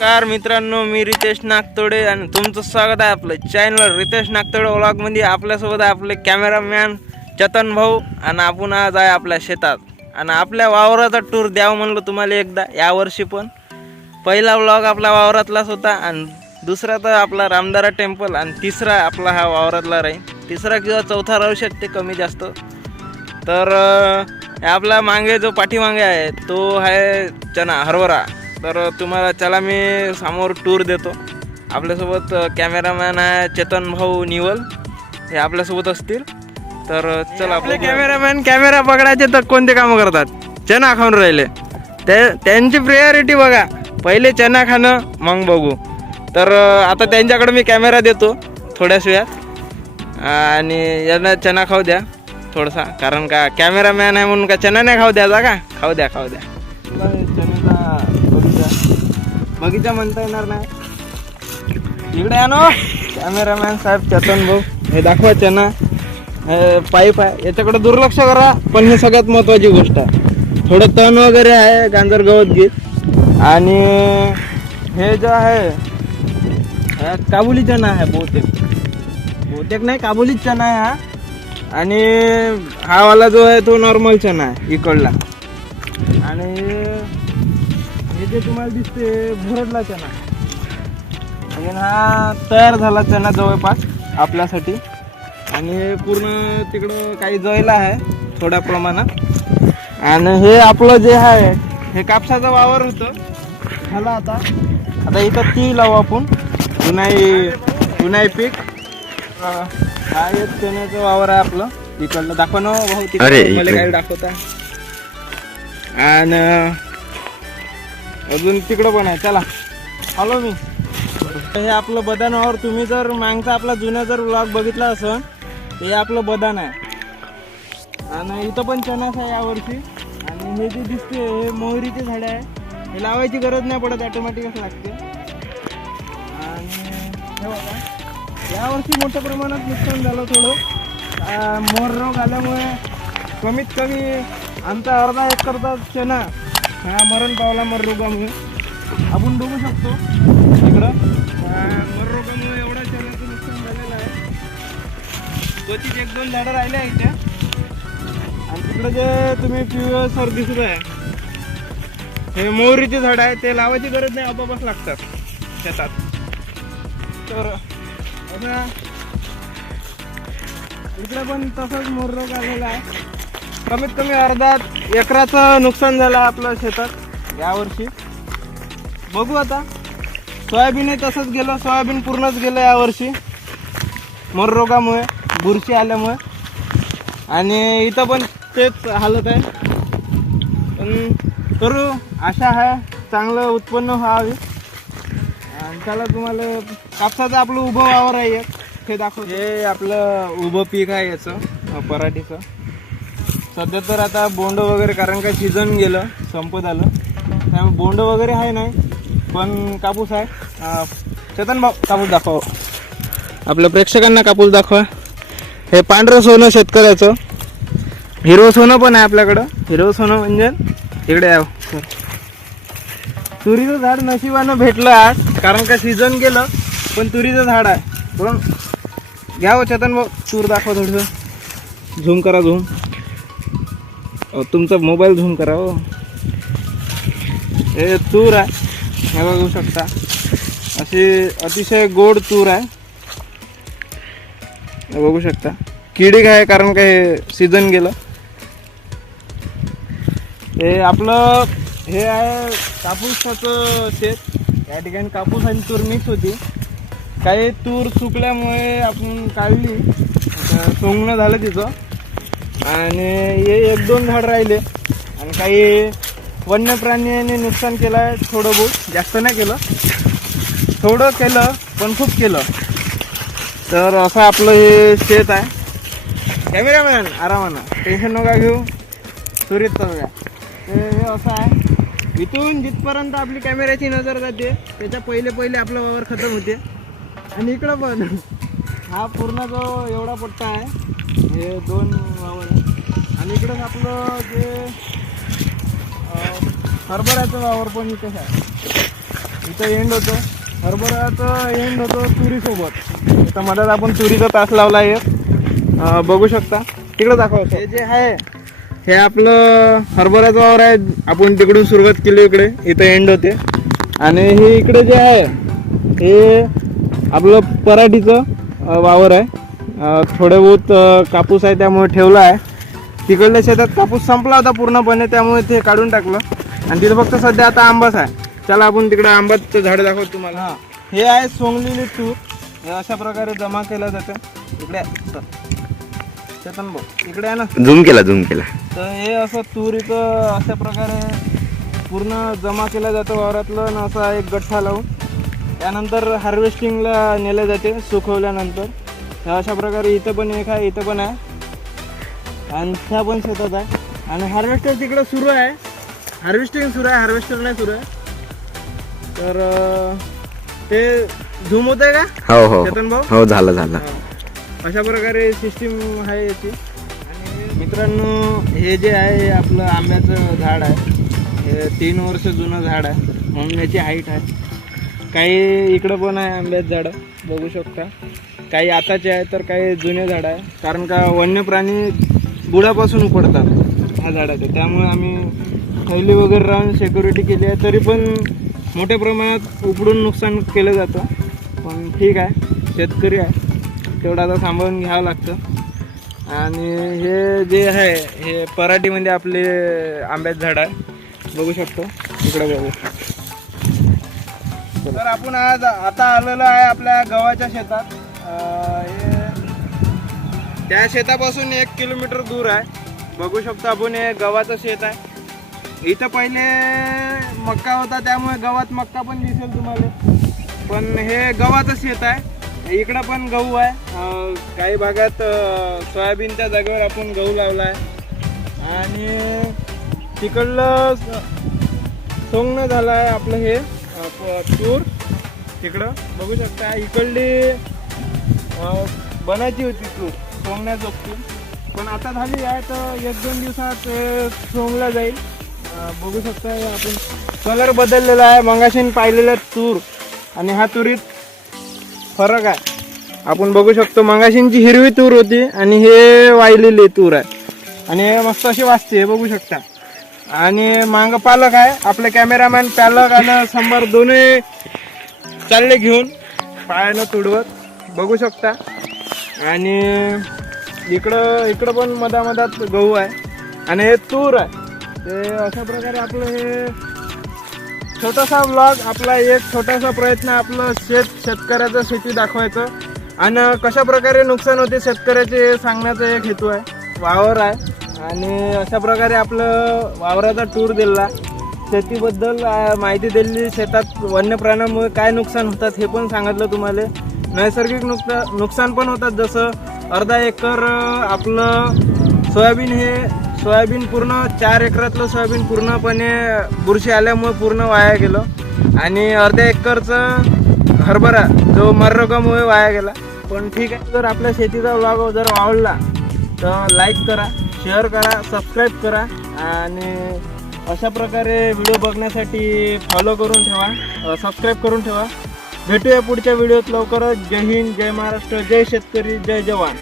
नमस्कार मित्रांनो, मी रितेश नागतोडे आणि तुमचं स्वागत आहे आपलं चॅनल रितेश नागतोडे व्लॉगमध्ये. आपल्यासोबत आहे आपले कॅमेरामॅन चेतन भाऊ आणि आपण आज आहे आपल्या शेतात आणि आपल्या वावराचा टूर द्यावं म्हणलं तुम्हाला एकदा यावर्षी. पण पहिला व्लॉग आपला वावरातलाच होता आणि दुसरा तर आपला रामदारा टेम्पल आणि तिसरा आपला हा वावरातला राहील. तिसरा किंवा चौथा राहू शकते कमी जास्त. तर आपला मागे जो पाठीमागे आहे तो आहे चना हरभरा. तर तुम्हाला चला मी समोर टूर देतो. आपल्यासोबत कॅमेरामॅन आहे चेतन भाऊ निवल, हे आपल्यासोबत असतील. तर चला, आपले कॅमेरामॅन कॅमेरा पकडायचे तर कोणते कामं करतात? चना खाऊन राहिले. त्यांची प्रायोरिटी बघा, पहिले चना खाणं मग बघू. तर आता त्यांच्याकडे मी कॅमेरा देतो थोड्याच वेळात आणि यांना चना खाऊ द्या थोडासा, कारण का कॅमेरामॅन आहे म्हणून का चना नाही खाऊ द्यायचा का? खाऊ द्या खाऊ द्या. चण्याचा बगीचा म्हणता येणार नाही. इकडे या ना कॅमेरामॅन साहेब चेतन भाऊ, हे दाखवा चना. हे पाईप आहे, याच्याकडे दुर्लक्ष करा, पण हे सगळ्यात महत्त्वाची गोष्ट आहे. थोडं तण वगैरे आहे, गांजर गवत गीत. आणि हे जो आहे काबुली चना आहे, बहुतेक नाही, काबुली चना आहे हा. आणि हा वाला जो आहे तो नॉर्मल चना आहे इकडला. आणि हे जे तुम्हाला दिसते भुरडला चना, म्हणजे हा तयार झाला चना जवळपास आपल्यासाठी. आणि हे पूर्ण तिकडं काही जळला आहे थोड्या प्रमाणात. आणि हे आपलं जे आहे हे कापसाचं वावर होतं, झालं आता इथं ती लावू आपण उन्हाळी पीक. हा एक चण्याचं वावर आहे आपलं इकडलं. दाखवा ना भाऊ, तिकडे मला काय दाखवता. आणि अजून तिकडं पण आहे, चला हॅलो. मी हे आपलं बदान वावर, तुम्ही जर मागचा आपला जुना जर व्लॉग बघितला असेल हे आपलं बदान आहे. आणि इथं पण चणाच आहे यावर्षी. आणि हे जे दिसते हे मोहरीचे झाडे आहे, हे लावायची गरज नाही पडत, ऑटोमॅटिकच लागते. आणि हे बघा, यावर्षी मोठ्या प्रमाणात नुकसान झालं थोडं. मोर रोग आल्यामुळे कमीत कमी आमचा अर्धा एकरचा चना हा मरण पावला मोर रोगामुळे. आपण बघू शकतो इकडं मोर रोगामुळे एवढा चण्याचं नुकसान झालेलं आहे. क्वचित 1-2 झाडं राहिले आहे इथे. आणि तिकडं जे तुम्ही पिवळसर दिसत आहे हे मोहरीचे झाड आहे, ते लावायची गरज नाही, आपोआपच लागतात शेतात. तर इकडे पण तसंच मोर रोग आलेला आहे. कमीत कमी अर्धा एकराचं नुकसान झालं आपलं शेतात यावर्षी. बघू आता. सोयाबीनही तसंच गेलं, सोयाबीन पूर्णच गेलं यावर्षी मोर रोगामुळे, बुरशी आल्यामुळे. आणि इथं पण तेच हालत आहे. पण करू आशा आहे चांगलं उत्पन्न व्हावे. आणि त्याला तुम्हाला कापसाचं आपलं उभं वावर आहे एक, हे दाखव. हे आपलं उभं पीक आहे याचं पराठीचं. सध्या तर आता बोंड वगैरे, कारण का सीझन गेलं संपत आलं, त्यामुळे बोंड वगैरे आहे नाही, पण कापूस आहे. चेतन भाऊ कापूस दाखव, आपल्या प्रेक्षकांना कापूस दाखवा. हे पांढरं सोनं शेतकऱ्याचं, हिरवं सोनं पण आहे आपल्याकडं. हिरवं सोनं म्हणजे इकडे आहे तुरीचं झाड नशिबानं भेटलं आज, कारण का सीझन गेलं पण तुरीचं झाड आहे. पण घ्या हो चेतन भाऊ, तूर दाखवा थोडंसं. झूम करा, झूम. तुमचा मोबाईल झूम करा हो. हे तूर आहे, हे बघू शकता. अशी अतिशय गोड तूर आहे, बघू शकता. किडीक आहे कारण का हे सीझन गेलं. हे आपलं हे आहे कापूसाचं शेत. या ठिकाणी कापूस आणि तूर मिक्स होती. काही तूर सुकल्यामुळे आपण काढली, सोंगणं झालं तिचं. आणि हे 1-2 झाड राहिले. आणि काही वन्य प्राण्यांनी नुकसान केलं आहे थोडं बहुत, जास्त नाही केलं, थोडं केलं पण खूप केलं. तर असं आपलं हे शेत आहे. कॅमेरामॅन आरामानं, टेन्शन नका घेऊ, सुरीत चालू. हे असं आहे. इथून जिथपर्यंत आपली कॅमेऱ्याची नजर जाते त्याच्या पहिले आपलं वावर खतम होते. आणि इकडं पण हा पूर्ण जो एवढा पट्टा आहे, हे 2 वावर. आणि इकडंच आपलं जे हरभऱ्याचं वावर पण इथंच आहे. इथं एंड होतो, हरभऱ्याचं एंड होतो तुरीसोबत. इथं मधात आपण तुरीचा तास लावला आहे, बघू शकता. तिकडं दाखवायचं हे जे आहे हे आपलं हरभऱ्याचं वावर आहे. आपण तिकडून सुरुवात केली, इकडे इथं एंड होते. आणि हे इकडे जे आहे हे आपलं पराठीचं वावर आहे. थोडे बहुत कापूस आहे त्यामुळे ठेवला आहे. तिकडल्या शेतात कापूस संपला होता पूर्णपणे, त्यामुळे ते काढून टाकलं. आणि तिथं फक्त सध्या आता आंबाच आहे. चला आपण तिकडं आंबाचं झाड दाखवतो तुम्हाला. हां, हे आहे सोंगलेली तूर. हे अशा प्रकारे जमा केलं जातं. इकडे चेतन भाऊ इकडे आहे ना, झूम केला. तर हे असं तूर इथं अशा प्रकारे पूर्ण जमा केलं जातं वावरातलं, आणि असा एक गठ्ठा लावून त्यानंतर हार्वेस्टिंगला नेलं जाते सुकवल्यानंतर. अशा प्रकारे इथं पण एक आहे, इथं पण आहे, आणि त्या पण शेतात आहे. आणि हार्वेस्टर तिकडं सुरू आहे, हार्वेस्टिंग सुरू आहे, हार्वेस्टर नाही सुरू आहे. तर ते झूम होत आहे का हो चेतन भाऊ? हो झालं. अशा प्रकारे सिस्टीम आहे याची. आणि मित्रांनो हे जे आहे हे आपलं आंब्याचं झाड आहे. हे 3 वर्ष जुनं झाड आहे म्हणून याची हाईट आहे. काही इकडं पण आहे आंब्याचं झाडं, बघू शकता. काही आताचे आहे तर काही जुने झाड आहे. कारण का वन्य प्राणी बुडापासून उपडतात ह्या झाडाचं, त्यामुळे आम्ही थैली वगैरे राहून सिक्युरिटी केली आहे. तरी पण मोठ्या प्रमाणात उपडून नुकसान केलं जातं. पण ठीक आहे, शेतकरी आहे, तेवढं आता सांभाळून घ्यावं लागतं. आणि हे जे आहे हे पराठीमध्ये आपले आंब्याचं झाड आहे, बघू शकतो. इकडे बघू. तर आपण आज आता आलेलो आहे आपल्या गव्हाच्या शेतात. हे त्या शेतापासून 1 किलोमीटर दूर आहे, बघू शकतो आपण. हे गव्हाचं शेत आहे. इथं पहिले मक्का होता, त्यामुळे गव्हात मक्का पण दिसेल तुम्हाला. पण हे गव्हाचं शेत आहे. इकडं पण गहू आहे. काही भागात सोयाबीनच्या जागेवर आपण गहू लावला आहे. आणि तिकडलं सोंगणं झालं आहे आपलं हे तूर. तिकडं बघू शकता. इकडली बनायची होती तूर सोंगण्याजोगती, पण आता झाली आहे. तर 1-2 दिवसात सोंगला जाईल. बघू शकता आपण कलर बदललेला आहे. मगाशी पाहिलेला तूर आणि हा तुरीत फरक आहे. आपण बघू शकतो मगाशींची हिरवी तूर होती आणि हे वाळलेली तूर आहे. आणि हे मस्त अशी वाजते, हे बघू शकता. आणि मांग पालक आहे आपले कॅमेरामॅन. पालक आणि सांबार दोन्ही चालले घेऊन पायानं तुडवत, बघू शकता. आणि इकडं पण मधामधात गहू आहे आणि हे तूर आहे. ते अशा प्रकारे आपलं हे छोटासा व्लॉग, आपला एक छोटासा प्रयत्न आपलं शेतकऱ्याचं शेती दाखवायचं आणि कशा प्रकारे नुकसान होते शेतकऱ्याचे सांगण्याचा एक हेतू आहे. वावर आहे आणि अशा प्रकारे आपलं वावराचा टूर दिला, शेतीबद्दल माहिती दिली. शेतात वन्य प्राण्यामुळे काय नुकसान होतात हे पण सांगितलं तुम्हाला. नैसर्गिक नुकसान पण होतात, जसं अर्धा एकर आपलं सोयाबीन पूर्ण 4 एकरातलं सोयाबीन पूर्णपणे बुरशी आल्यामुळे पूर्ण वाया गेलं. आणि अर्ध्या एकरचं हरभरा जो मररोगामुळे वाया गेला. पण ठीक आहे, जर आपल्या शेतीचा व्लॉग जर आवडला तर लाईक करा, शेअर करा, सबस्क्राईब करा. आणि अशा प्रकारे व्हिडिओ बघण्यासाठी फॉलो करून ठेवा, सबस्क्राईब करून ठेवा. भेटूया पुढच्या व्हिडिओत लवकरच. जय हिंद, जय महाराष्ट्र, जय शेतकरी, जय जवान.